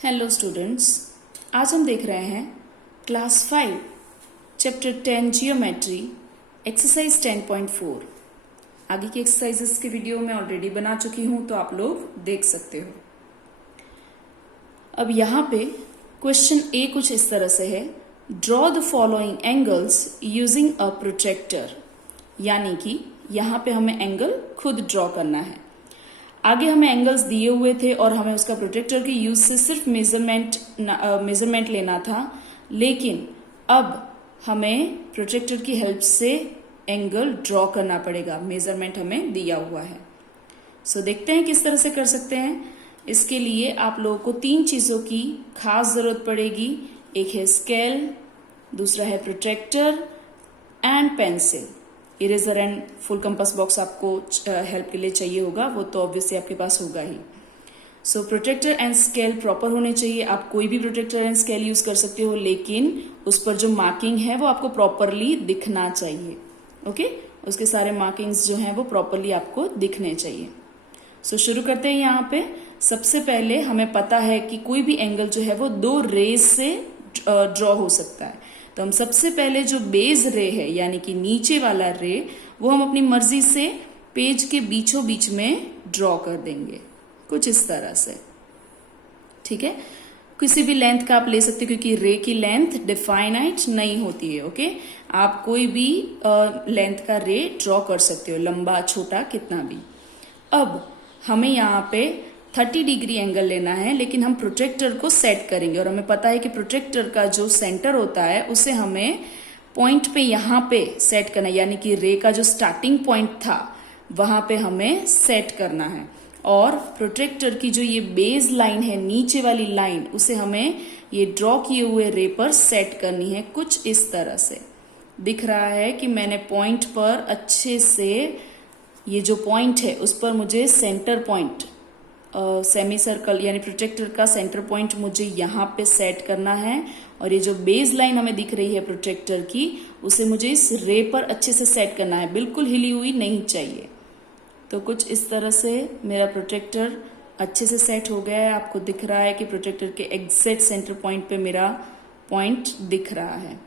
Hello students, आज हम देख रहे हैं क्लास 5 चैप्टर 10 जियोमेट्री एक्सरसाइज 10.4। आगे की एक्सरसाइजेस के वीडियो मैं ऑलरेडी बना चुकी हूं, तो आप लोग देख सकते हो। अब यहाँ पे क्वेश्चन ए कुछ इस तरह से है, draw the following angles using a projector. यानी कि यहाँ पे हमें एंगल खुद ड्रॉ करना है। आगे हमें एंगल्स दिए हुए थे और हमें उसका प्रोजेक्टर के यूज से सिर्फ मेजरमेंट लेना था, लेकिन अब हमें प्रोजेक्टर की हेल्प से एंगल ड्रॉ करना पड़ेगा। मेजरमेंट हमें दिया हुआ है। सो देखते हैं किस तरह से कर सकते हैं। इसके लिए आप लोगों को 3 चीजों की खास जरूरत पड़ेगी। एक है स्केल, दूसरा है projector and pencil. Eraser and full compass box आपको हेल्प के लिए चाहिए होगा, वो तो ऑब्वियसली आपके पास होगा ही। सो प्रोटेक्टर एंड स्केल प्रॉपर होने चाहिए। आप कोई भी प्रोटेक्टर एंड स्केल यूज कर सकते हो, लेकिन उस पर जो मार्किंग है वो आपको प्रॉपरली दिखना चाहिए। ओके, उसके सारे मार्किंग्स जो हैं वो प्रॉपरली आपको दिखने चाहिए। सो शुरू करते हैं। यहाँ पे सबसे पहले हमें पता है कि कोई भी एंगल जो है वो 2 रेज से ड्रॉ हो सकता है। तो हम सबसे पहले जो बेस रे है, यानी कि नीचे वाला रे, वो हम अपनी मर्जी से पेज के बीचों बीच में ड्रॉ कर देंगे, कुछ इस तरह से। ठीक है, किसी भी लेंथ का आप ले सकते हो, क्योंकि रे की लेंथ डिफाइनाइट नहीं होती है। ओके, आप कोई भी लेंथ का रे ड्रॉ कर सकते हो, लंबा छोटा कितना भी। अब हमें यहाँ पे 30 डिग्री एंगल लेना है, लेकिन हम प्रोजेक्टर को सेट करेंगे और हमें पता है कि प्रोजेक्टर का जो सेंटर होता है उसे हमें पॉइंट पे यहाँ पे सेट करना है, यानी कि रे का जो स्टार्टिंग पॉइंट था वहां पे हमें सेट करना है। और प्रोजेक्टर की जो ये बेस लाइन है, नीचे वाली लाइन, उसे हमें ये ड्रॉ किए हुए रे पर सेट करनी है, कुछ इस तरह से। दिख रहा है कि मैंने पॉइंट पर अच्छे से, ये जो पॉइंट है उस पर मुझे सेंटर पॉइंट, सेमी सर्कल यानी प्रोजेक्टर का सेंटर पॉइंट मुझे यहाँ पे सेट करना है। और ये जो बेस लाइन हमें दिख रही है प्रोजेक्टर की, उसे मुझे इस रे पर अच्छे से सेट करना है, बिल्कुल हिली हुई नहीं चाहिए। तो कुछ इस तरह से मेरा प्रोजेक्टर अच्छे से सेट हो गया है। आपको दिख रहा है कि प्रोजेक्टर के एग्जैक्ट सेंटर पॉइंट पे मेरा पॉइंट दिख रहा है।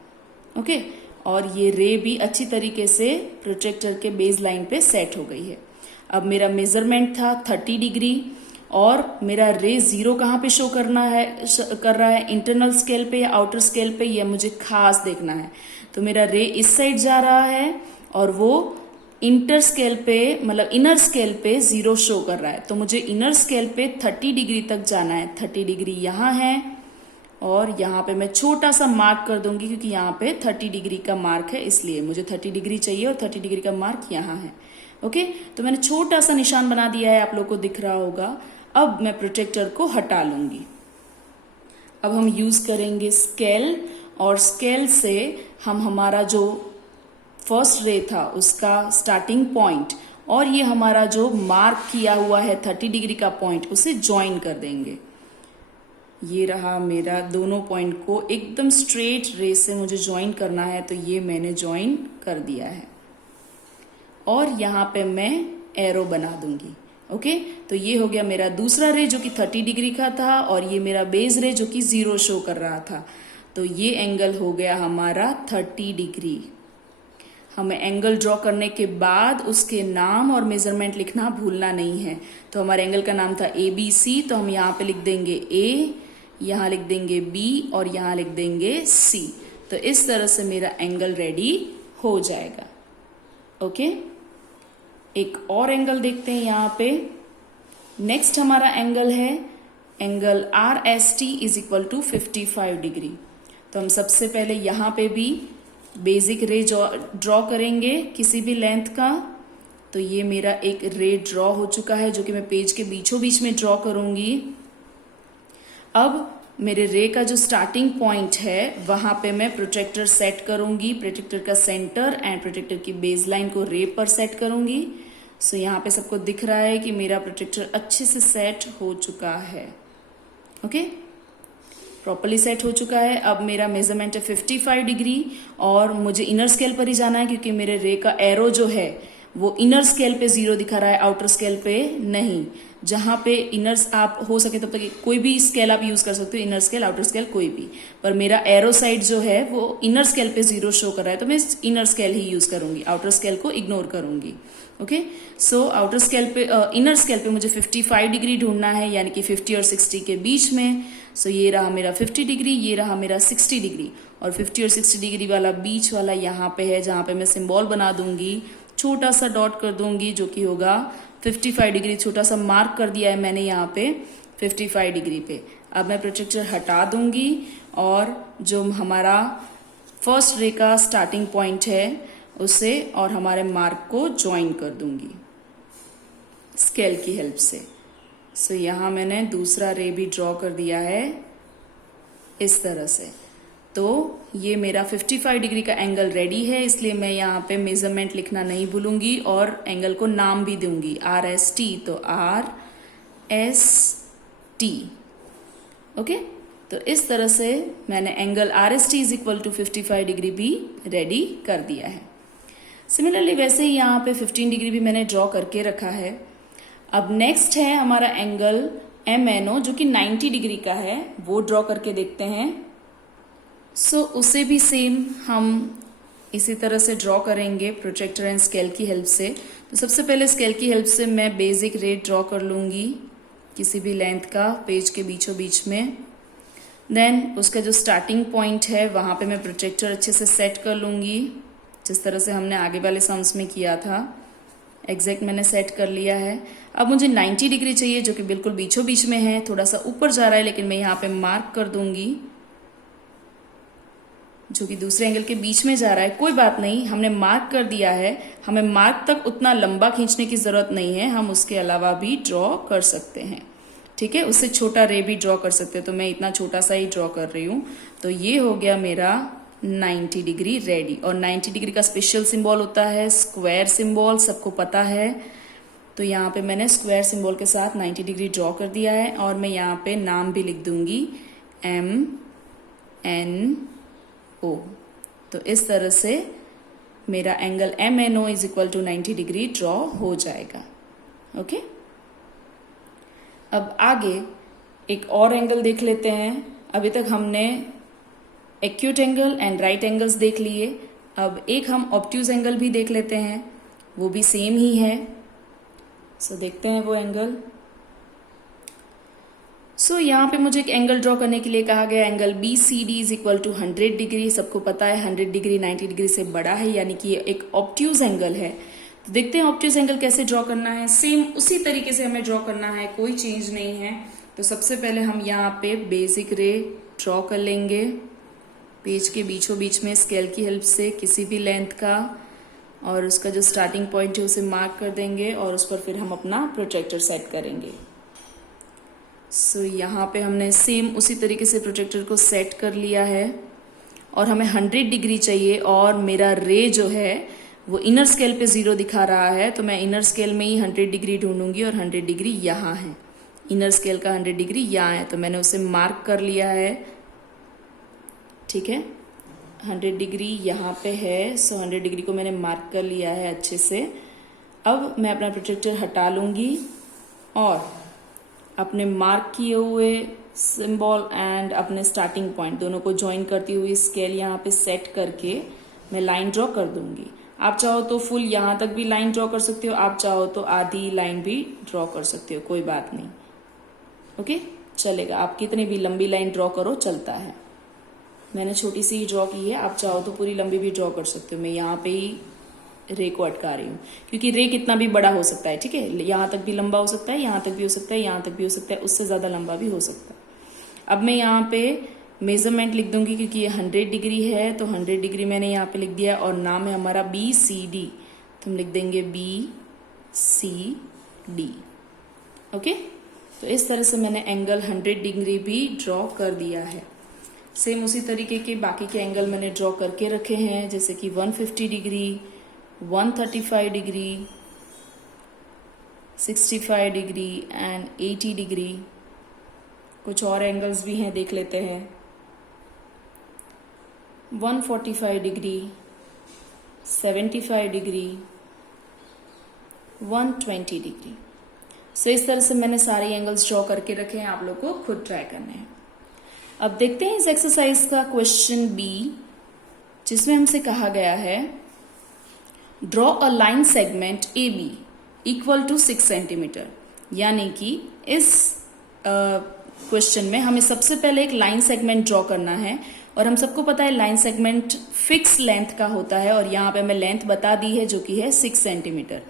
ओके, और ये रे भी अच्छी तरीके से प्रोजेक्टर के बेस लाइन पे सेट हो गई है। अब मेरा मेजरमेंट था 30 डिग्री, और मेरा रे 0 कहाँ पे शो कर रहा है, इंटरनल स्केल पे या आउटर स्केल पे, यह मुझे खास देखना है। तो मेरा रे इस साइड जा रहा है और वो इंटर स्केल पे, मतलब इनर स्केल पे 0 शो कर रहा है। तो मुझे इनर स्केल पे 30 डिग्री तक जाना है। 30 डिग्री यहाँ है और यहाँ पे मैं छोटा सा मार्क कर दूंगी, क्योंकि यहाँ पे 30 डिग्री का मार्क है, इसलिए मुझे 30 डिग्री चाहिए और 30 डिग्री का मार्क यहाँ है। ओके, तो मैंने छोटा सा निशान बना दिया है, आप लोग को दिख रहा होगा। अब मैं प्रोजेक्टर को हटा लूंगी। अब हम यूज करेंगे स्केल, और स्केल से हम हमारा जो फर्स्ट रे था उसका स्टार्टिंग पॉइंट और ये हमारा जो मार्क किया हुआ है 30 डिग्री का पॉइंट, उसे ज्वाइन कर देंगे। ये रहा मेरा, दोनों पॉइंट को एकदम स्ट्रेट रे से मुझे ज्वाइन करना है, तो ये मैंने ज्वाइन कर दिया है। और यहाँ पे मैं एरो बना दूंगी। ओके, तो ये हो गया मेरा दूसरा रे जो कि 30 डिग्री का था, और ये मेरा बेस रे जो कि 0 शो कर रहा था। तो ये एंगल हो गया हमारा 30 डिग्री। हमें एंगल ड्रॉ करने के बाद उसके नाम और मेजरमेंट लिखना भूलना नहीं है। तो हमारे एंगल का नाम था ABC, तो हम यहाँ पे लिख देंगे A, यहाँ लिख देंगे B और यहाँ लिख देंगे C। तो इस तरह से मेरा एंगल रेडी हो जाएगा। ओके, एक और एंगल देखते हैं यहाँ पे। नेक्स्ट हमारा एंगल है angle RST is equal to 55 degree. तो हम सबसे पहले यहाँ पे भी बेसिक रे ड्रॉ करेंगे किसी भी लेंथ का। तो ये मेरा एक रे ड्रॉ हो चुका है, जो कि मैं पेज के बीचों बीच में ड्रॉ करूंगी। अब मेरे रे का जो स्टार्टिंग पॉइंट है वहां पे मैं प्रोजेक्टर सेट करूंगी, प्रोजेक्टर का सेंटर एंड प्रोजेक्टर की बेस लाइन को रे पर सेट करूंगी। सो यहाँ पे सबको दिख रहा है कि मेरा प्रोजेक्टर अच्छे से सेट हो चुका है। ओके, प्रॉपर्ली सेट हो चुका है। अब मेरा मेजरमेंट है 55 डिग्री और मुझे इनर स्केल पर ही जाना है, क्योंकि मेरे रे का एरो जो है वो इनर स्केल पे 0 दिखा रहा है, आउटर स्केल पे नहीं। जहां पे इनर्स आप हो सके तब तक कोई भी स्केल आप यूज कर सकते हो, इनर स्केल आउटर स्केल कोई भी, पर मेरा एरो साइड जो है वो इनर स्केल पे 0 शो कर रहा है, तो मैं इनर स्केल ही यूज करूंगी, आउटर स्केल को इग्नोर करूंगी। ओके, सो आउटर स्केल पे इनर स्केल पे मुझे 55 डिग्री ढूंढना है, यानी कि 50 और 60 के बीच में। सो ये रहा मेरा 50 डिग्री, ये रहा मेरा 60 डिग्री, और 50 और 60 डिग्री वाला बीच वाला यहाँ पे है, जहां पे मैं सिंबल बना दूंगी, छोटा सा डॉट कर दूंगी जो कि होगा 55 डिग्री। छोटा सा मार्क कर दिया है मैंने यहाँ पे 55 डिग्री पे। अब मैं प्रोजेक्टर हटा दूंगी और जो हमारा फर्स्ट रे का स्टार्टिंग पॉइंट है उसे और हमारे मार्क को ज्वाइन कर दूंगी स्केल की हेल्प से। सो यहाँ मैंने दूसरा रे भी ड्रॉ कर दिया है इस तरह से। तो ये मेरा 55 डिग्री का एंगल रेडी है, इसलिए मैं यहाँ पे मेजरमेंट लिखना नहीं भूलूंगी और एंगल को नाम भी दूंगी RST, तो RST। ओके, तो इस तरह से मैंने angle RST is equal to 55 degree भी रेडी कर दिया है। सिमिलरली वैसे ही यहाँ पे 15 डिग्री भी मैंने ड्रॉ करके रखा है। अब नेक्स्ट है हमारा एंगल MNO जो कि 90 डिग्री का है, वो ड्रॉ करके देखते हैं। सो उसे भी सेम हम इसी तरह से ड्रॉ करेंगे प्रोजेक्टर एंड स्केल की हेल्प से। तो सबसे पहले स्केल की हेल्प से मैं बेसिक रे ड्रॉ कर लूंगी किसी भी लेंथ का पेज के बीचों बीच में। देन उसका जो स्टार्टिंग पॉइंट है वहां पे मैं प्रोजेक्टर अच्छे से सेट कर लूंगी, जिस तरह से हमने आगे वाले सम्स में किया था, एग्जैक्ट मैंने सेट कर लिया है। अब मुझे 90 डिग्री चाहिए जो कि बिल्कुल बीचों बीच में है, थोड़ा सा ऊपर जा रहा है, लेकिन मैं यहाँ पे मार्क कर दूंगी जो कि दूसरे एंगल के बीच में जा रहा है। कोई बात नहीं, हमने मार्क कर दिया है, हमें मार्क तक उतना लंबा खींचने की जरूरत नहीं है, हम उसके अलावा भी ड्रॉ कर सकते हैं। ठीक है, उससे छोटा रे भी ड्रॉ कर सकते हैं, तो मैं इतना छोटा सा ही ड्रॉ कर रही हूँ। तो ये हो गया मेरा 90 डिग्री रेडी। और 90 डिग्री का स्पेशल सिंबल होता है स्क्वायर सिंबल, सबको पता है। तो यहाँ पे मैंने स्क्वायर सिंबल के साथ 90 डिग्री ड्रॉ कर दिया है, और मैं यहाँ पे नाम भी लिख दूंगी MNO। तो इस तरह से मेरा angle MNO is equal to 90 degree draw हो जाएगा। ओके, अब आगे एक और एंगल देख लेते हैं। अभी तक हमने acute angle and right angles देख लिए, अब एक हम ऑब्ट्यूज एंगल भी देख लेते हैं, वो भी सेम ही है। सो देखते हैं वो एंगल। सो यहाँ पे मुझे एक एंगल ड्रॉ करने के लिए कहा गया angle BCD is equal to 100 degree. सबको पता है 100 डिग्री 90 डिग्री से बड़ा है, यानी कि ये एक ऑब्ट्यूज एंगल है। तो देखते हैं ऑब्ट्यूज एंगल कैसे ड्रॉ करना है। सेम उसी तरीके से हमें ड्रॉ करना है, कोई चेंज नहीं है। तो सबसे पहले हम यहाँ पे बेसिक रे ड्रॉ कर लेंगे पेज के बीचों बीच में स्केल की हेल्प से किसी भी लेंथ का, और उसका जो स्टार्टिंग पॉइंट है उसे मार्क कर देंगे और उस पर फिर हम अपना प्रोजेक्टर सेट करेंगे। सो यहाँ पे हमने सेम उसी तरीके से प्रोजेक्टर को सेट कर लिया है, और हमें 100 डिग्री चाहिए, और मेरा रे जो है वो इनर स्केल पे 0 दिखा रहा है, तो मैं इनर स्केल में ही 100 डिग्री ढूंढूंगी, और 100 डिग्री यहाँ है, इनर स्केल का 100 डिग्री यहाँ है, तो मैंने उसे मार्क कर लिया है। ठीक है, 100 डिग्री यहाँ पे है, सो 100 डिग्री को मैंने मार्क कर लिया है अच्छे से। अब मैं अपना प्रोजेक्टर हटा लूंगी और अपने मार्क किए हुए सिंबल एंड अपने स्टार्टिंग पॉइंट दोनों को ज्वाइन करती हुई स्केल यहाँ पे सेट करके मैं लाइन ड्रॉ कर दूंगी। आप चाहो तो फुल यहाँ तक भी लाइन ड्रॉ कर सकते हो, आप चाहो तो आधी लाइन भी ड्रॉ कर सकते हो, कोई बात नहीं। ओके, चलेगा, आप कितनी भी लंबी लाइन ड्रॉ करो चलता है। मैंने छोटी सी ही ड्रॉ की है, आप चाहो तो पूरी लंबी भी ड्रॉ कर सकते हो। मैं यहाँ पे ही रे को अटका रही हूँ, क्योंकि रे कितना भी बड़ा हो सकता है। ठीक है, यहाँ तक भी लंबा हो सकता है, यहाँ तक भी हो सकता है, यहाँ तक भी हो सकता है, उससे ज्यादा लंबा भी हो सकता है। अब मैं यहाँ पे मेजरमेंट लिख दूंगी, क्योंकि ये 100 डिग्री है, तो 100 डिग्री मैंने यहाँ पे लिख दिया, और नाम है हमारा BCD, तो हम लिख देंगे BCD। ओके, तो इस तरह से मैंने एंगल 100 डिग्री भी ड्रॉ कर दिया है। सेम उसी तरीके के बाकी के एंगल मैंने ड्रॉ करके रखे हैं, जैसे कि 150 degree, 135 degree, 65 degree and 80 degree. कुछ और एंगल्स भी हैं, देख लेते हैं। 145 डिग्री, 75 डिग्री, 120 डिग्री। सो इस तरह से मैंने सारे एंगल्स ड्रॉ करके रखे हैं, आप लोग को खुद ट्राई करने हैं। अब देखते हैं इस एक्सरसाइज का क्वेश्चन बी, जिसमें हमसे कहा गया है draw a line segment A B equal to 6 centimetre. यानी कि इस क्वेश्चन में हमें सबसे पहले एक लाइन सेगमेंट ड्रॉ करना है, और हम सबको पता है लाइन सेगमेंट फिक्स लेंथ का होता है, और यहाँ पे हमें लेंथ बता दी है जो कि है 6 सेंटीमीटर।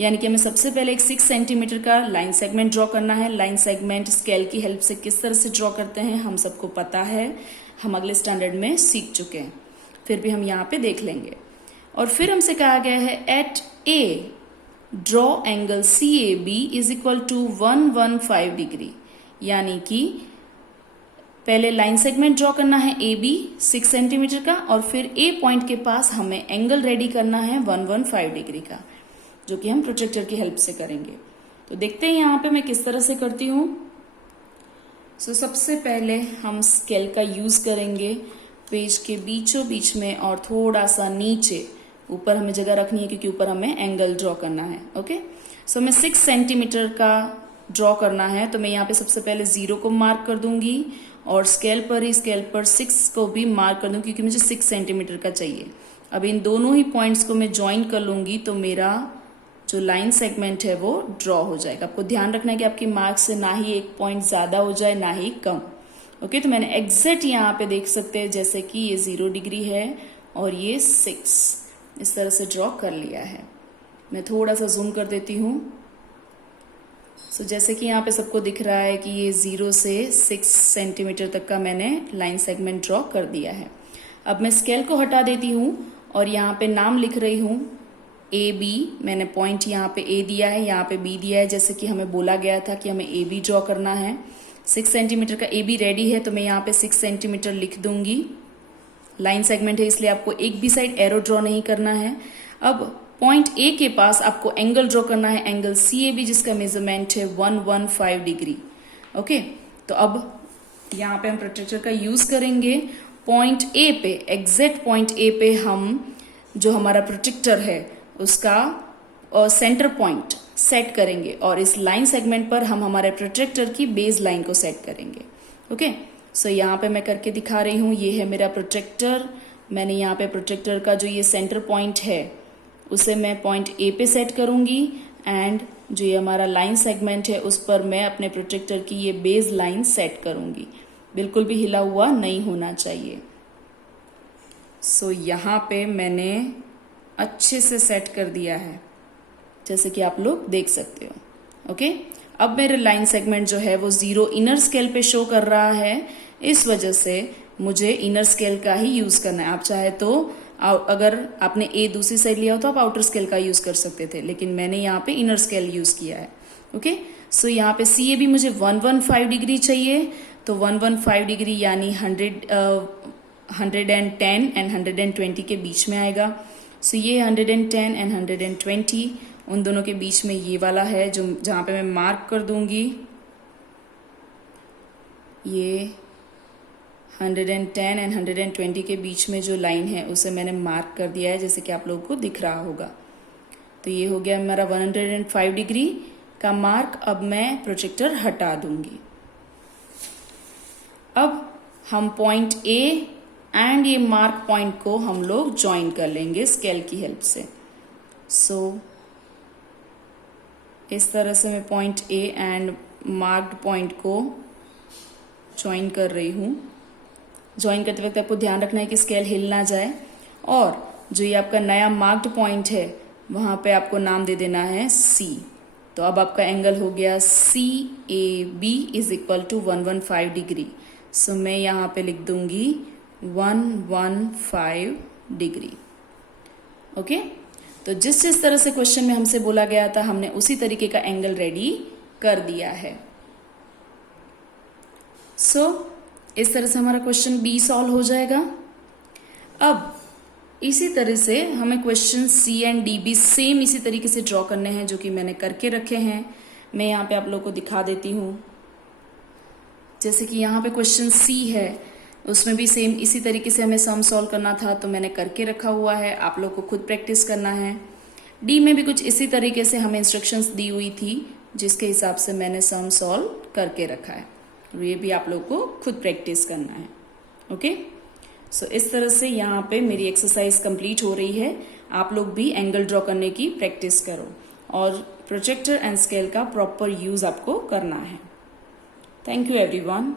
यानी कि हमें सबसे पहले एक 6 सेंटीमीटर का लाइन सेगमेंट ड्रॉ करना है। लाइन सेगमेंट स्केल की हेल्प से किस तरह से ड्रॉ करते हैं हम सबको पता है, हम अगले स्टैंडर्ड में सीख चुके हैं, फिर भी हम यहाँ पे देख लेंगे। और फिर हमसे कहा गया है at A draw angle C A B is equal to 115 degree. यानी कि पहले लाइन सेगमेंट ड्रॉ करना है ए बी 6 सेंटीमीटर का, और फिर ए पॉइंट के पास हमें एंगल रेडी करना है 115 डिग्री का, जो कि हम प्रोजेक्टर की हेल्प से करेंगे। तो देखते हैं यहाँ पे मैं किस तरह से करती हूँ। सो सबसे पहले हम स्केल का यूज करेंगे पेज के बीचों बीच में, और थोड़ा सा नीचे ऊपर हमें जगह रखनी है क्योंकि ऊपर हमें एंगल ड्रॉ करना है। ओके, सो मैं 6 सेंटीमीटर का ड्रॉ करना है, तो मैं यहाँ पे सबसे पहले 0 को मार्क कर दूंगी, और स्केल पर 6 को भी मार्क कर दूंगी क्योंकि मुझे 6 सेंटीमीटर का चाहिए। अब इन दोनों ही पॉइंट्स को मैं ज्वाइन कर लूंगी, तो मेरा जो लाइन सेगमेंट है वो ड्रॉ हो जाएगा। आपको ध्यान रखना है कि आपकी मार्क से ना ही एक पॉइंट ज्यादा हो जाए ना ही कम। ओके, तो मैंने एग्जैक्ट यहाँ पे देख सकते हैं जैसे कि ये 0 डिग्री है और ये 6, इस तरह से ड्रॉ कर लिया है। मैं थोड़ा सा जूम कर देती हूँ। सो जैसे कि यहाँ पे सबको दिख रहा है कि ये 0 से 6 सेंटीमीटर तक का मैंने लाइन सेगमेंट ड्रॉ कर दिया है। अब मैं स्केल को हटा देती हूँ और यहाँ पे नाम लिख रही हूँ ए बी। मैंने पॉइंट यहाँ पे ए दिया है, यहाँ पे बी दिया है, जैसे कि हमें बोला गया था कि हमें ए बी ड्रॉ करना है। 6 सेंटीमीटर का ए बी रेडी है, तो मैं यहाँ पे 6 सेंटीमीटर लिख दूंगी। लाइन सेगमेंट है इसलिए आपको एक भी साइड एरो ड्रॉ नहीं करना है। अब पॉइंट ए के पास आपको एंगल ड्रॉ करना है, एंगल सी ए बी, जिसका मेजरमेंट है 115 डिग्री। ओके, तो अब यहाँ पे हम प्रोट्रैक्टर का यूज करेंगे पॉइंट ए पे, एग्जैक्ट पॉइंट ए पे हम जो हमारा प्रोट्रैक्टर है उसका सेंटर पॉइंट सेट करेंगे, और इस लाइन सेगमेंट पर हम हमारे प्रोट्रैक्टर की बेस लाइन को सेट करेंगे। ओके, सो यहाँ पे मैं करके दिखा रही हूँ। ये है मेरा प्रोट्रैक्टर। मैंने यहाँ पे प्रोट्रैक्टर का जो ये सेंटर पॉइंट है उसे मैं पॉइंट ए पे सेट करूंगी, एंड जो ये हमारा लाइन सेगमेंट है उस पर मैं अपने प्रोट्रैक्टर की ये बेस लाइन सेट करूंगी। बिल्कुल भी हिला हुआ नहीं होना चाहिए। सो यहाँ पे मैंने अच्छे से सेट कर दिया है, जैसे कि आप लोग देख सकते हो। ओके, अब मेरे लाइन सेगमेंट जो है वो 0 इनर स्केल पे शो कर रहा है, इस वजह से मुझे इनर स्केल का ही यूज करना है। आप चाहे तो अगर आपने ए दूसरी साइड लिया हो तो आप आउटर स्केल का यूज कर सकते थे, लेकिन मैंने यहाँ पे इनर स्केल यूज किया है। ओके, सो यहाँ पे सी ए भी मुझे 115 डिग्री चाहिए, तो 115 डिग्री यानी 110 एंड 120 के बीच में आएगा। सो ये 110 एंड 120 उन दोनों के बीच में ये वाला है जो जहां पे मैं मार्क कर दूंगी। ये 110 एंड 120 के बीच में जो लाइन है उसे मैंने मार्क कर दिया है, जैसे कि आप लोगों को दिख रहा होगा। तो ये हो गया मेरा 105 डिग्री का मार्क। अब मैं प्रोजेक्टर हटा दूंगी। अब हम पॉइंट ए एंड ये मार्क पॉइंट को हम लोग ज्वाइन कर लेंगे स्केल की हेल्प से। सो इस तरह से मैं point A and marked point को ज्वाइन कर रही हूँ। ज्वाइन करते वक्त आपको ध्यान रखना है कि स्केल हिल ना जाए, और जो ये आपका नया मार्क्ड पॉइंट है वहां पे आपको नाम दे देना है सी। तो अब आपका एंगल हो गया C A B is equal to 115 degree. So मैं यहाँ पे लिख दूंगी 115 डिग्री। ओके, तो जिस तरह से क्वेश्चन में हमसे बोला गया था हमने उसी तरीके का एंगल रेडी कर दिया है। सो इस तरह से हमारा क्वेश्चन बी सॉल्व हो जाएगा। अब इसी तरह से हमें क्वेश्चन सी एंड डी भी सेम इसी तरीके से ड्रॉ करने हैं, जो कि मैंने करके रखे हैं। मैं यहाँ पे आप लोगों को दिखा देती हूँ। जैसे कि यहाँ पे क्वेश्चन सी है, उसमें भी सेम इसी तरीके से हमें सम सॉल्व करना था, तो मैंने करके रखा हुआ है। आप लोग को खुद प्रैक्टिस करना है। डी में भी कुछ इसी तरीके से हमें इंस्ट्रक्शंस दी हुई थी, जिसके हिसाब से मैंने सम सॉल्व करके रखा है। और ये भी आप लोग को खुद प्रैक्टिस करना है। ओके, सो इस तरह से यहाँ पे मेरी एक्सरसाइज कंप्लीट हो रही है। आप लोग भी एंगल ड्रॉ करने की प्रैक्टिस करो और प्रोजेक्टर एंड स्केल का प्रॉपर यूज आपको करना है। Thank you everyone.